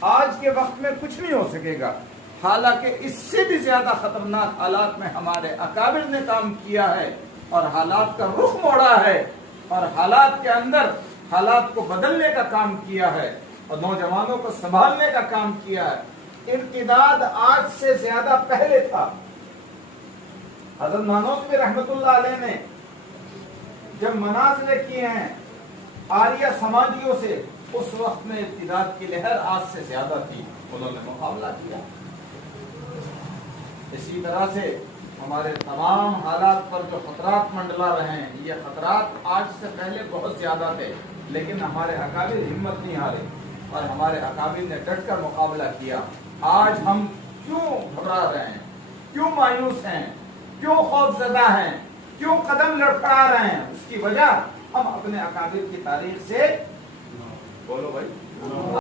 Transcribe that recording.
آج کے وقت میں کچھ نہیں ہو سکے گا، حالانکہ اس سے بھی زیادہ خطرناک حالات میں ہمارے اکابر نے کام کیا ہے اور حالات کا رخ موڑا ہے اور حالات کے اندر حالات کو بدلنے کا کام کیا ہے اور نوجوانوں کو سنبھالنے کا کام کیا ہے۔ ارتداد آج سے زیادہ پہلے تھا۔ حضرت نانوتوی رحمت اللہ علیہ نے جب مناظرے کیے ہیں آریہ سماجیوں سے، اس وقت میں ارتداد کی لہر آج سے زیادہ تھی، انہوں نے مقابلہ کیا۔ اسی طرح سے ہمارے تمام حالات پر جو خطرات منڈلا رہے ہیں، یہ خطرات آج سے پہلے بہت زیادہ تھے، لیکن ہمارے اکابر ہمت نہیں ہارے اور ہمارے اکابر نے ڈٹ کر مقابلہ کیا۔ آج ہم کیوں گھبرا رہے ہیں، کیوں مایوس ہیں، کیوں خوف زدہ ہیں، کیوں قدم لڑکھڑا رہے ہیں؟ اس کی وجہ ہم اپنے اکابر کی تاریخ سے بولو بھائی